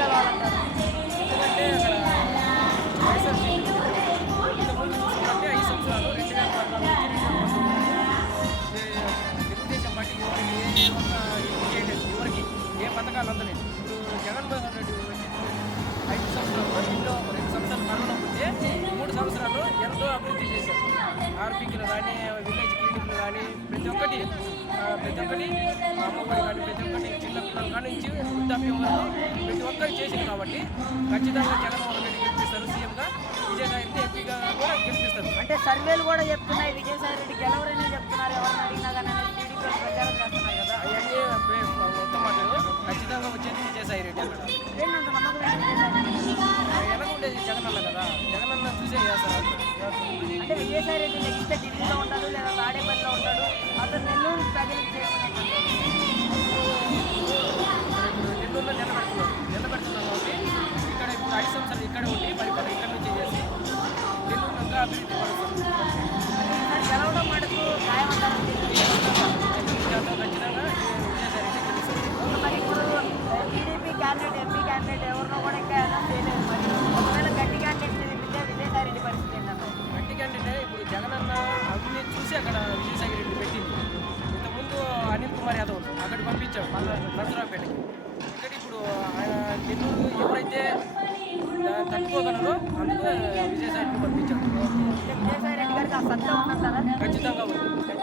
గెలవాలంటారు? ఎందుకంటే అక్కడ వైఎస్ఆర్సీపీ ఇంతకుముందు చూసుకుంటే 5 సంవత్సరాలు 2014 తెలుగుదేశం పార్టీ ఎవరికి ఏ చేయలేదు, ఎవరికి ఏ పథకాలు అందలేదు. ఇప్పుడు జగన్మోహన్ రెడ్డి వచ్చి 5 సంవత్సరాలు ఎన్నో 2 సంవత్సరాలు కరోనా పోతే 3 సంవత్సరాలు ఎంతో అభివృద్ధి చేశారు. ఆర్బీకీలు కానీ విలేజ్ క్లినిక్లు కానీ ప్రతి ఒక్కటి అమ్మఒడి కానీ ప్రతి ఒక్కటి చిన్న పిల్లలు కానీ నుంచి వృద్ధాప్యం వరకు ప్రతి ఒక్కరు చేసింది కాబట్టి ఖచ్చితంగా జగన్మోహన్ రెడ్డి గెలిపిస్తారు. సీఎంగా విజయసాయిరెడ్డి ఎంపీగా కూడా గెలిపిస్తారు. అంటే సర్వేలు కూడా చెప్తున్నాయి విజయసాయి రెడ్డి గెలవరని చెప్తున్నారు. ఎవరిని అడిగినా కానీ టీడీపీ ప్రచారం చేస్తున్నారు కదా. అవన్నీ మొత్తం మాటలు ఖచ్చితంగా వచ్చేది విజయసాయిరెడ్డి అక్కడ. ఏంటంత నమ్మకం ఎలా ఉండేది జగనన్న కదా, జగనన్న చూసే చేస్తారు. అంటే విజయసాయి రెడ్డి నెక్స్ట్ ఢిల్లీలో ఉంటాడు లేదా తాడేపల్లిలో ఉంటాడు, అతను నెల్లూరు ప్రజలకు చేయమని నెల్లూరులో నిలబెడుతున్నాం కాబట్టి ఇక్కడ ఇప్పుడు 5 సంవత్సరాలు ఇక్కడ ఉండి పరిపాలన ఇక్కడ నుంచి చేసి నెల్లూరు ఇంకా అభివృద్ధి పడుతుంది. గెలవడం మటుకు ఖాయమంటారు. ఖచ్చితంగా విజయసాయిరెడ్డి గెలుస్తుంది. మరి ఇప్పుడు టీడీపీ క్యాండిడేట్ ఎంపీ క్యాండిడేట్ ఎవరినో కూడా ఇంకా అనౌన్స్ చేయలేదు. మరి ఒకవేళ గట్టి క్యాండిడేట్ నిలిపితే విజయసాయి రెడ్డి పరిస్థితి ఏంటంటే గట్టి క్యాండిడేట్ ఇప్పుడు జగనన్న అన్ని చూసి అక్కడ విజయసాయిరెడ్డి పెట్టింది. ఇంతకుముందు అనిల్ కుమార్ యాదవ్ అక్కడికి పంపించాడు నరసరావుపేటకి. ఇక్కడ ఇప్పుడు ఆయన నెల్లూరు ఎవరైతే తట్టుకోగలరో అందుకు విజయసాయిరెడ్డి పంపించాడు. విజయసాయి రెడ్డి గారికి ఆ సత్తా ఉందంటారా? ఖచ్చితంగా ఉంది.